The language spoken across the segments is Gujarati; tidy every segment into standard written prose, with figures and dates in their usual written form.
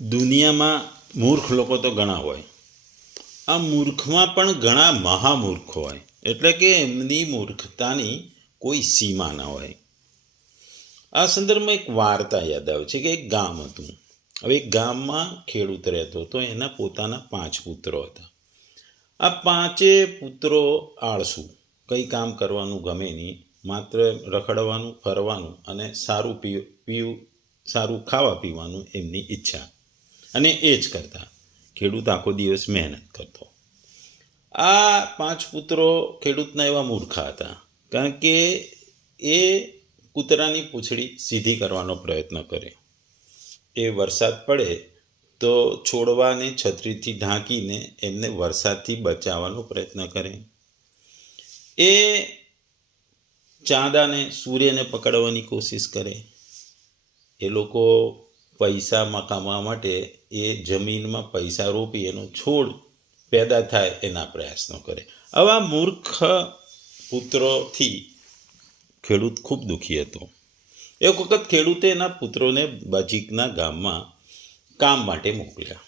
દુનિયામાં મૂર્ખ લોકો તો ઘણા હોય. આ મૂર્ખમાં પણ ઘણા મહામૂર્ખ હોય, એટલે કે એમની મૂર્ખતાની કોઈ સીમા ન હોય. આ સંદર્ભમાં એક વાર્તા યાદ આવે છે કે એક ગામ હતું. હવે એક ગામમાં ખેડૂત રહેતો હતો. એના પોતાના 5 પુત્રો હતા. આ 5 પુત્રો આળસુ, કંઈ કામ કરવાનું ગમે નહીં, માત્ર રખડવાનું, ફરવાનું અને સારું ખાવા પીવાનું એમની ઈચ્છા, અને એ જ કરતા. ખેડૂત આખો દિવસ મહેનત કરતો. આ 5 પુત્રો ખેડૂતના એવા મૂર્ખા હતા, કારણ કે એ કૂતરાની પૂંછડી સીધી કરવાનો પ્રયત્ન કરે. એ વરસાદ પડે તો છોડવાને છત્રીથી ઢાંકીને એમને વરસાદથી બચાવવાનો પ્રયત્ન કરે. એ ચાંદાને, સૂર્યને પકડવાની કોશિશ કરે. એ લોકો પૈસા કમાવા માટે એ જમીનમાં પૈસા રોપી એનો છોડ પેદા થાય એના પ્રયાસનો કરે. આવા મૂર્ખ પુત્રોથી ખેડૂત ખૂબ દુઃખી હતો. એક વખત ખેડૂતે એના પુત્રોને નજીકના ગામમાં કામ માટે મોકલ્યા.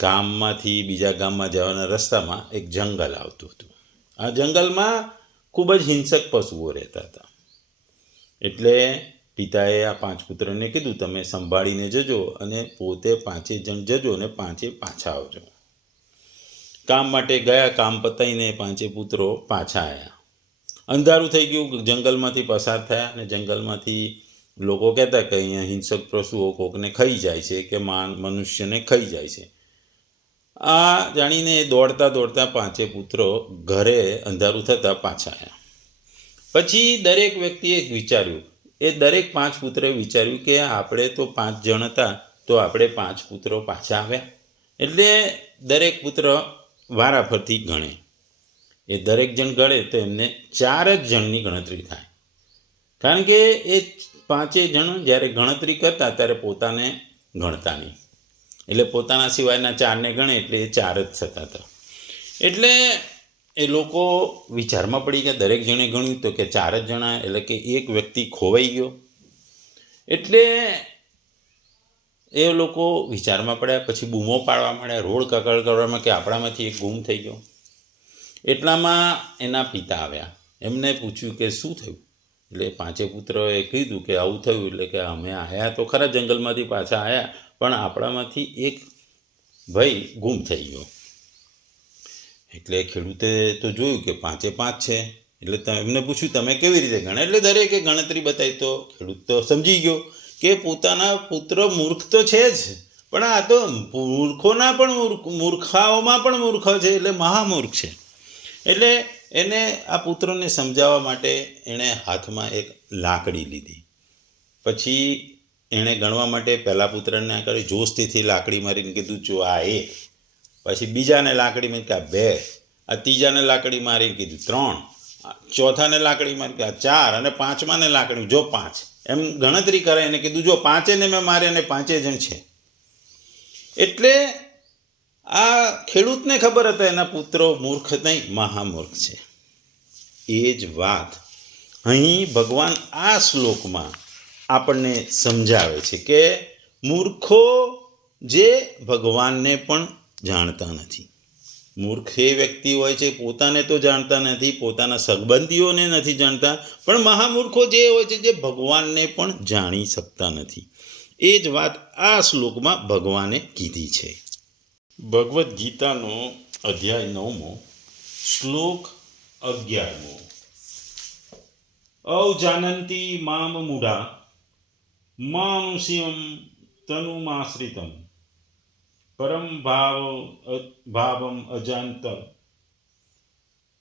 ગામમાંથી બીજા ગામમાં જવાના રસ્તામાં એક જંગલ આવતું હતું. આ જંગલમાં ખૂબ જ હિંસક પશુઓ રહેતા હતા. એટલે પિતાએ આ 5 પુત્રોને કીધું, તમે સંભાળીને જજો અને પોતે 5 જણ જજો અને 5 પાછા આવજો. કામ માટે ગયા. કામ પતાવીને 5 પુત્રો પાછા આવ્યા. અંધારું થઈ ગયું. જંગલમાંથી પસાર થયા અને જંગલમાંથી લોકો કહેતા કે અહીંયા હિંસક પશુઓ કોકને ખાઈ જાય છે કે મનુષ્યને ખાઈ જાય છે. આ જાણીને દોડતા દોડતા 5 પુત્રો ઘરે અંધારું થતાં પાછા આવ્યા. પછી દરેક વ્યક્તિએ વિચાર્યું, એ દરેક 5 પુત્રોએ વિચાર્યું કે આપણે તો 5 જણ હતા, તો આપણે 5 પુત્રો પાછા આવ્યા. એટલે દરેક પુત્ર વારાફરતી ગણે. એ દરેક જણ ગણે તો એમને 4 જ જણની ગણતરી થાય. કારણ કે એ 5 જણ જ્યારે ગણતરી કરતા ત્યારે પોતાને ગણતા નહીં. એટલે પોતાના સિવાયના 4ને ગણે એટલે એ 4 જ થતા હતા. એટલે એ લોકો વિચારમાં પડી ગયા. દરેક જણે ગણ્યું તો કે 4 જ જણા, એટલે કે એક વ્યક્તિ ખોવાઈ ગયો. એટલે એ લોકો વિચારમાં પડ્યા. પછી બૂમો પાડવા માંડ્યા, રોડ કકળ કરવામાં કે આપણામાંથી એક ગુમ થઈ ગયો. એટલામાં એના પિતા આવ્યા. એમને પૂછ્યું કે શું થયું. એટલે 5 પુત્રોએ કીધું કે આવું થયું. એટલે કે અમે આવ્યા તો ખરા, જંગલમાંથી પાછા આવ્યા, પણ આપણામાંથી એક ભાઈ ગુમ થઈ ગયો. એટલે ખેડૂતે તો જોયું કે 5 5 છે. એટલે એમને પૂછ્યું તમે કેવી રીતે ગણે. એટલે દરેકે ગણતરી બતાવી. તો ખેડૂત તો સમજી ગયો કે પોતાના પુત્ર મૂર્ખ તો છે જ, પણ આ તો મૂર્ખોના પણ મૂર્ખાઓમાં પણ મૂર્ખ છે, એટલે મહામૂર્ખ છે. એટલે એને આ પુત્રોને સમજાવવા માટે એણે હાથમાં એક લાકડી લીધી. પછી એણે ગણવા માટે પહેલા પુત્રને કર્યું, જોશથી લાકડી મારીને કીધું જો આ 1. પછી બીજાને લાકડી મારી કે આ 2. આ ત્રીજાને લાકડી મારીને કીધું 3. ચોથાને લાકડી મારી કે આ 4. અને 5માને લાકડી જો 5. એમ ગણતરી કરે એને કીધું જો 5ને મેં માર્યા અને 5 જણ છે. એટલે આ ખેડૂતને ખબર હતા એના પુત્રો મૂર્ખ નહીં, મહામૂર્ખ છે. એ જ વાત અહીં ભગવાન આ શ્લોકમાં આપણને સમજાવે છે કે મૂર્ખો જે ભગવાનને પણ જાણતા નથી. મૂર્ખ એ વ્યક્તિ હોય છે પોતાને તો જાણતા નથી, પોતાના સંબંધીઓને નથી જાણતા, પણ મહામૂર્ખો જે હોય છે જે ભગવાનને પણ જાણી શકતા નથી. એ જ વાત આ શ્લોકમાં ભગવાને કીધી છે. ભગવદ્ ગીતાનો અધ્યાય 9મો, શ્લોક 11મો. અવજાનંતી મામ મૂઢા માનુષ્યમ તનુમાશ્રિતમ પરમ ભાવમ અજાનત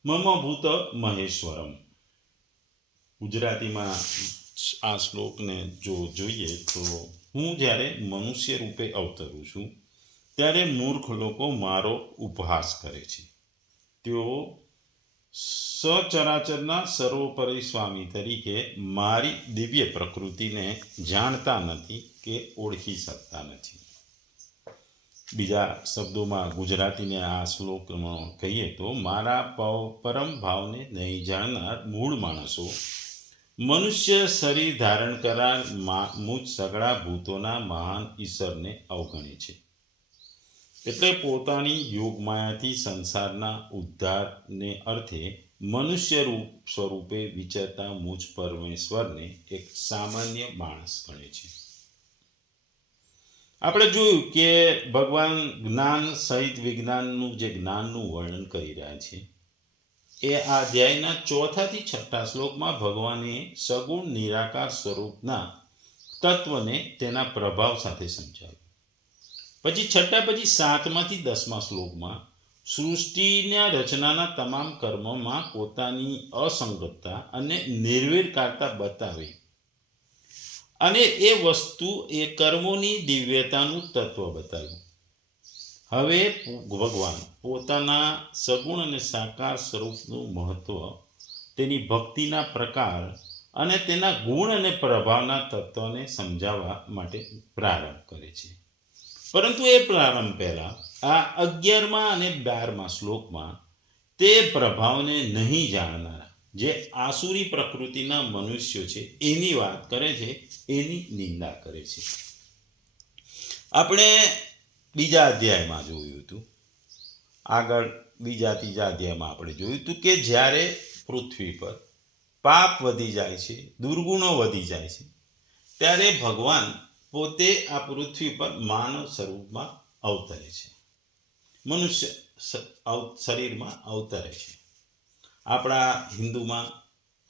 મમ ભૂત મહેશ્વરમ. ગુજરાતીમાં આ શ્લોકને જો જોઈએ તો, હું જ્યારે મનુષ્ય રૂપે અવતરું છું ત્યારે મૂર્ખ લોકો મારો ઉપહાસ કરે છે. તેઓ સચરાચરના સર્વોપરી સ્વામી તરીકે મારી દિવ્ય પ્રકૃતિને જાણતા નથી કે ઓળખી શકતા નથી. બીજા શબ્દોમાં ગુજરાતીને આ શ્લોકમાં કહીએ તો, મારા પરમ ભાવને નહીં જાણનાર મૂળ માણસો મનુષ્ય શરીર ધારણ કરાર મુજ સગળા ભૂતોના મહાન ઈશ્વરને અવગણે છે. એટલે પોતાની યોગમાયાથી સંસારના ઉદ્ધારને અર્થે મનુષ્ય રૂપ સ્વરૂપે વિચરતા મુજ પરમેશ્વરને એક સામાન્ય માણસ ગણે છે. આપણે જોયું કે ભગવાન જ્ઞાન સહિત વિજ્ઞાનનું જે જ્ઞાનનું વર્ણન કરી રહ્યા છે એ આ અધ્યાયના 4 થી 6 શ્લોકમાં ભગવાને સગુણ નિરાકાર સ્વરૂપના તત્વને તેના પ્રભાવ સાથે સમજાવ્યું. પછી 6 પછી 7 થી 10 શ્લોકમાં સૃષ્ટિના રચનાના તમામ કર્મોમાં પોતાની અસંગતતા અને નિર્વિકારતા બતાવી અને એ વસ્તુ એ કર્મોની દિવ્યતાનું તત્વ બતાવ્યું. હવે ભગવાન પોતાના સગુણ અને સાકાર સ્વરૂપનું મહત્વ, તેની ભક્તિના પ્રકાર અને તેના ગુણ અને પ્રભાવના તત્વને સમજાવવા માટે પ્રારંભ કરે છે. પરંતુ એ પ્રારંભ પહેલા આ 11મા અને 12મા શ્લોકમાં તે પ્રભાવને નહીં જાણનારા જે આસુરી પ્રકૃતિના મનુષ્યો છે એની વાત કરે છે, એની નિંદા કરે છે. આપણે બીજા અધ્યાયમાં જોયું હતું, આગળ બીજા ત્રીજા અધ્યાયમાં આપણે જોયું હતું કે જ્યારે પૃથ્વી પર પાપ વધી જાય છે, દુર્ગુણો વધી જાય છે, ત્યારે ભગવાન પોતે આ પૃથ્વી પર માનવ સ્વરૂપમાં અવતરે છે, મનુષ્ય શરીરમાં અવતરે છે. આપણા હિન્દુમાં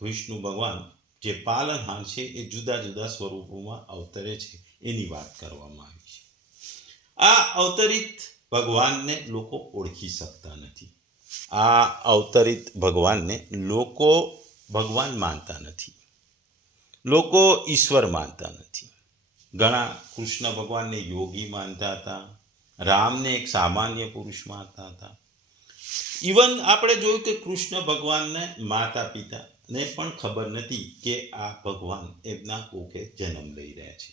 વિષ્ણુ ભગવાન જે પાલનહાર છે એ જુદા જુદા સ્વરૂપોમાં અવતરે છે, એની વાત કરવામાં આવી છે. આ અવતરિત ભગવાનને લોકો ઓળખી શકતા નથી. આ અવતરિત ભગવાનને લોકો ભગવાન માનતા નથી, લોકો ઈશ્વર માનતા નથી. ઘણા કૃષ્ણ ભગવાનને યોગી માનતા હતા, રામને એક સામાન્ય પુરુષ માનતા હતા. ઇવન આપણે જોયું કે કૃષ્ણ ભગવાનને માતા પિતાને પણ ખબર નથી કે આ ભગવાન એમના કોખે જન્મ લઈ રહ્યા છે.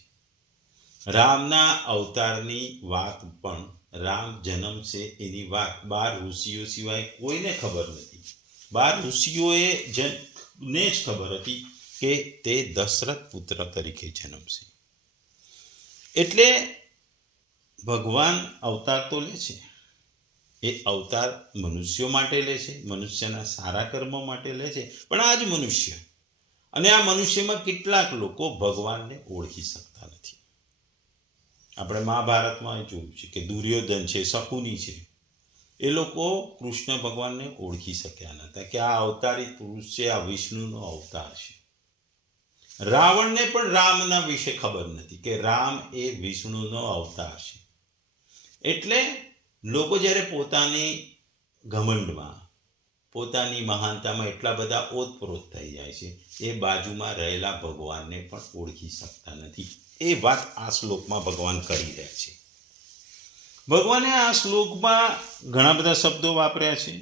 રામના અવતારની વાત પણ, રામ જન્મશે એની વાત 12 ઋષિઓ સિવાય કોઈને ખબર નથી. 12 ઋષિઓએ ને જ ખબર હતી કે તે દશરથ પુત્ર તરીકે જન્મશે. એટલે ભગવાન અવતાર તો લે છે, એ અવતાર મનુષ્યો માટે લે છે, મનુષ્યના સારા કર્મો માટે લે છે. પણ આ જ મનુષ્ય અને આ મનુષ્યમાં કેટલાક લોકો ભગવાનને ઓળખી શકતા નથી. આપણે મહાભારતમાં જોયું છે કે દુર્યોધન છે, શકુની છે, એ લોકો કૃષ્ણ ભગવાનને ઓળખી શક્યા નહોતા કે આ અવતારિત પુરુષ છે, આ વિષ્ણુનો અવતાર છે. રાવણને પણ રામના વિશે ખબર નથી કે રામ એ વિષ્ણુનો અવતાર છે. એટલે લોકો જ્યારે પોતાની ઘમંડમાં, પોતાની મહાનતામાં એટલા બધા ઓતપ્રોત થઈ જાય છે, એ બાજુમાં રહેલા ભગવાનને પણ ઓળખી શકતા નથી. એ વાત આ શ્લોકમાં ભગવાન કરી રહ્યા છે. ભગવાને આ શ્લોકમાં ઘણા બધા શબ્દો વાપર્યા છે.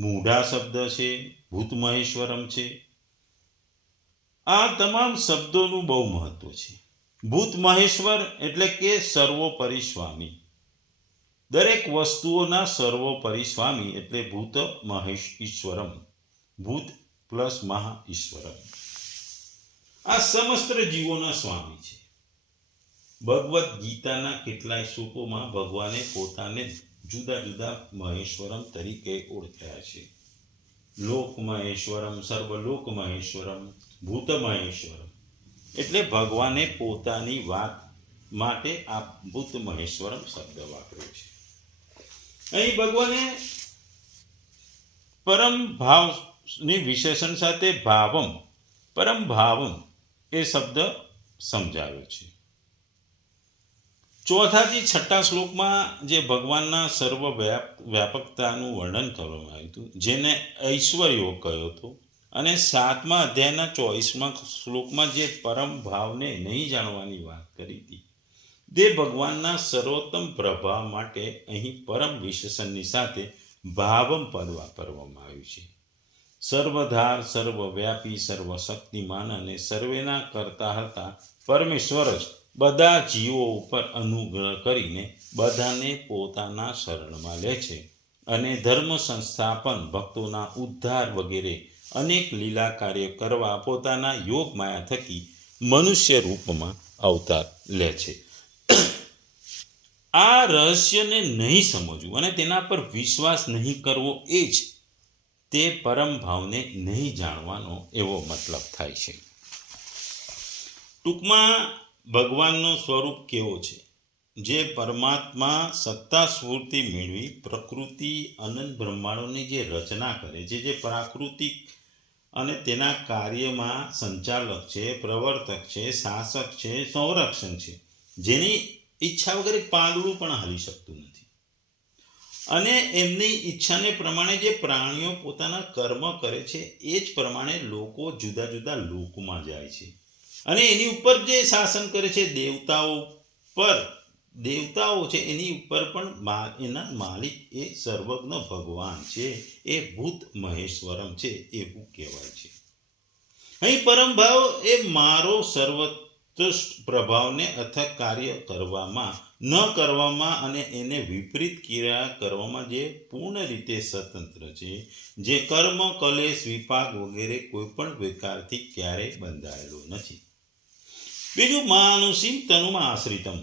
મૂઢા શબ્દ છે, ભૂત મહેશ્વરમ છે. આ તમામ શબ્દોનું બહુ મહત્વ છે. ભૂત મહેશ્વર એટલે કે સર્વોપરી સ્વામી, દરેક વસ્તુઓના સર્વોપરી સ્વામી એટલે ભૂત મહેશ ઈશ્વરમ, ભૂત પ્લસ મહા ઈશ્વરમ. આ સમસ્ત જીવોના સ્વામી છે. ભગવદ્ ગીતાના કેટલાય શ્લોકોમાં ભગવાને પોતાને જુદા જુદા મહેશ્વરમ તરીકે ઓળખ્યા છે. લોક મહેશ્વરમ, સર્વલોક મહેશ્વરમ, ભૂત મહેશ્વરમ. એટલે ભગવાને પોતાની વાત માટે આ ભૂત મહેશ્વરમ શબ્દ વાપર્યો છે. અહીં ભગવાને પરમ ભાવની વિશેષણ સાથે ભાવમ, પરમ ભાવમ એ શબ્દ સમજાવ્યો છે. 4 થી 6 શ્લોકમાં જે ભગવાનના સર્વ વ્યાપકતાનું વર્ણન કરવામાં આવ્યું હતું, જેને ઐશ્વર્યો કહ્યો હતો, અને 7મા અધ્યાયના 24મા શ્લોકમાં જે પરમ ભાવને નહીં જાણવાની વાત કરી હતી, તે ભગવાનના સર્વોત્તમ પ્રભાવ માટે અહીં પરમ વિશેષણની સાથે ભાવમ પદ વાપરવામાં આવ્યું છે. સર્વધાર, સર્વવ્યાપી, સર્વશક્તિમાન અને સર્વેના કરતા હતા પરમેશ્વર જ બધા જીવો ઉપર અનુગ્રહ કરીને બધાને પોતાના શરણમાં લે છે અને ધર્મ સંસ્થાપન, ભક્તોના ઉદ્ધાર વગેરે અનેક લીલા કાર્ય કરવા પોતાના યોગ માયા થકી મનુષ્ય રૂપમાં અવતાર લે છે. આ રહસ્યને નહીં સમજવું અને તેના પર વિશ્વાસ નહીં કરવો એ જ તે પરમ ભાવને નહીં જાણવાનો એવો મતલબ થાય છે. ટૂંકમાં ભગવાનનો સ્વરૂપ કેવો છે? જે પરમાત્મા સત્તા સ્ફૂર્તિ મેળવી પ્રકૃતિ અનંત બ્રહ્માંડોની જે રચના કરે છે, જે પ્રાકૃતિક અને તેના કાર્યમાં સંચાલક છે, પ્રવર્તક છે, શાસક છે, સંરક્ષણ છે, જેની ઈચ્છા વગર પાંદડું પણ હલી શકતું નથી. અને એમની ઈચ્છાને પ્રમાણે જે પ્રાણીઓ પોતાના કર્મ કરે છે એ જ પ્રમાણે લોકો જુદા જુદા લોકમાં જાય છે. અને એની ઉપર જે શાસન કરે છે દેવતાઓ છે એની ઉપર પણ એના માલિક એ સર્વજ્ઞ ભગવાન છે, એ ભૂત મહેશ્વરમ છે એવું કહેવાય છે. અહીં પરમભાવ એ મારો સર્વોત્કૃષ્ટ પ્રભાવને અથક કાર્ય કરવામાં ન કરવામાં અને એને વિપરીત ક્રિયા કરવામાં જે પૂર્ણ રીતે સ્વતંત્ર છે, જે કર્મ કલેશ વિપાક વગેરે કોઈ પણ વિકારથી ક્યારેય બંધાયેલો નથી. બીજું, માનુષી તનુમાં આશ્રિતમ.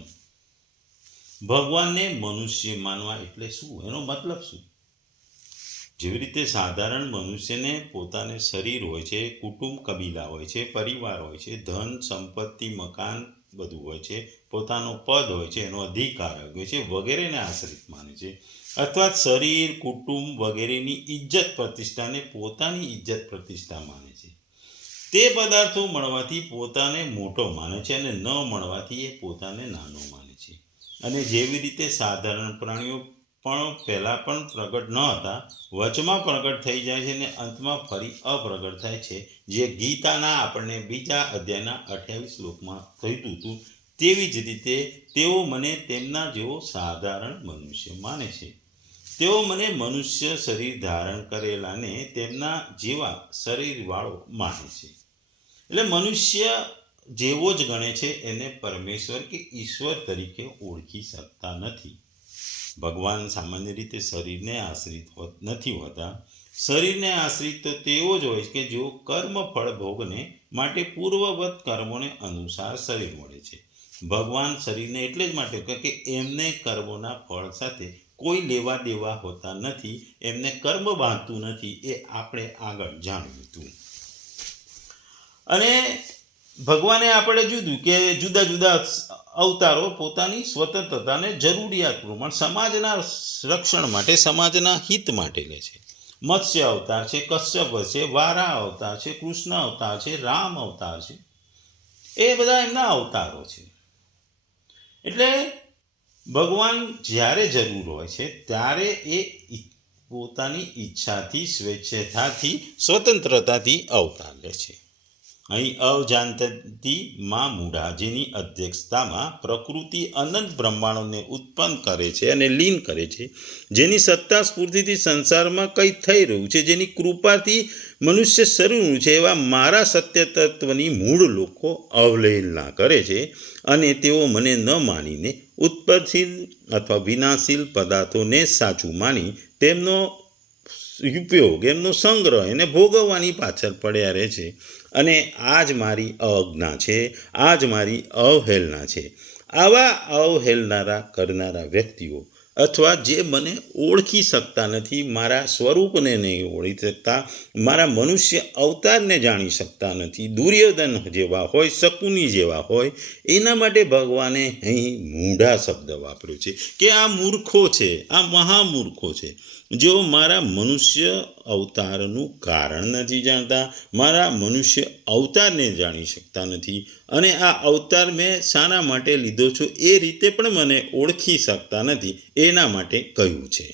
ભગવાનને મનુષ્ય માનવા એટલે શું? એનો મતલબ શું? જેવી રીતે સાધારણ મનુષ્યને પોતાને શરીર હોય છે, કુટુંબ કબીલા હોય છે, પરિવાર હોય છે, ધન સંપત્તિ મકાન બધું હોય છે, પોતાનો પદ હોય છે, એનો અધિકાર હોય છે વગેરેને આશ્રિત માને છે, અથવા શરીર કુટુંબ વગેરેની ઇજ્જત પ્રતિષ્ઠાને પોતાની ઇજ્જત પ્રતિષ્ઠા માને છે. તે પદાર્થો મળવાથી પોતાને મોટો માને છે અને ન મળવાથી એ પોતાને નાનો માને છે. અને જેવી રીતે સાધારણ પ્રાણીઓ પણ પહેલાં પણ પ્રગટ ન હતા, વચમાં પ્રગટ થઈ જાય છે અને અંતમાં ફરી અપ્રગટ થાય છે, જે ગીતાના આપણને બીજા અધ્યાયના 28 શ્લોકમાં કહ્યું હતું. તેવી જ રીતે તેઓ મને તેમના જેવો સાધારણ મનુષ્ય માને છે. તેઓ મને મનુષ્ય શરીર ધારણ કરેલાને તેમના જેવા શરીરવાળો માને છે. એટલે મનુષ્ય જેવો જ ગણે છે, એને પરમેશ્વર કે ઈશ્વર તરીકે ઓળખી શકતા નથી. ભગવાન સામાન્ય રીતે શરીરને આશ્રિત નથી હોતા. શરીરને આશ્રિત તો તેવો જ હોય કે જેઓ કર્મ ફળ ભોગને માટે પૂર્વવત કર્મોને અનુસાર શરીર મળે છે. ભગવાન શરીરને એટલે જ માટે કે એમને કર્મોના ફળ સાથે કોઈ લેવા દેવા હોતા નથી, એમને કર્મ બાંધતું નથી. એ આપણે આગળ જાણ્યું હતું. અને ભગવાને આપણે જોયું કે જુદા જુદા અવતારો પોતાની સ્વતંત્રતાને જરૂરિયાત પ્રમાણે સમાજના રક્ષણ માટે, સમાજના હિત માટે લે છે. મત્સ્ય અવતાર છે, કશ્યપ છે, વારા અવતાર છે, કૃષ્ણ અવતાર છે, રામ અવતાર છે, એ બધા એમના અવતારો છે. એટલે ભગવાન જ્યારે જરૂર હોય છે ત્યારે એ પોતાની ઈચ્છાથી, સ્વેચ્છાથી, સ્વતંત્રતાથી અવતાર લે છે. અહીં અવજાનતી માં મૂઢા, જેની અધ્યક્ષતામાં પ્રકૃતિ અનંત બ્રહ્માંડોને ઉત્પન્ન કરે છે અને લીન કરે છે, જેની સત્તા સ્ફૂર્તિથી સંસારમાં કંઈ થઈ રહ્યું છે, જેની કૃપાથી મનુષ્ય શરીરનું છે, એવા મારા સત્ય તત્વની મૂળ લોકો અવહેલના કરે છે અને તેઓ મને ન માનીને ઉત્પન્નશીલ અથવા વિનાશીલ પદાર્થોને સાચું માની તેમનો ઉપયોગ, એમનો સંગ્રહ એને ભોગવવાની પાછળ પડ્યા રહે છે. અને આ જ મારી અજ્ઞા છે, આ જ મારી અવહેલના છે. આવા અવહેલનારા કરનારા વ્યક્તિઓ અથવા જે મને ઓળખી શકતા નથી, મારા સ્વરૂપને નહીં ઓળખી શકતા, મારા મનુષ્ય અવતારને જાણી શકતા નથી, દુર્યોધન જેવા હોય, શકુની જેવા હોય, એના માટે ભગવાને અહીં મૂઢા શબ્દ વાપર્યો છે કે આ મૂર્ખો છે, આ મહામૂર્ખો છે, જેઓ મારા મનુષ્ય અવતારનું કારણ નથી જાણતા, મારા મનુષ્ય અવતારને જાણી શકતા નથી, અને આ અવતાર મેં શાના માટે લીધો છું એ રીતે પણ મને ઓળખી શકતા નથી. એના માટે કહ્યું છે.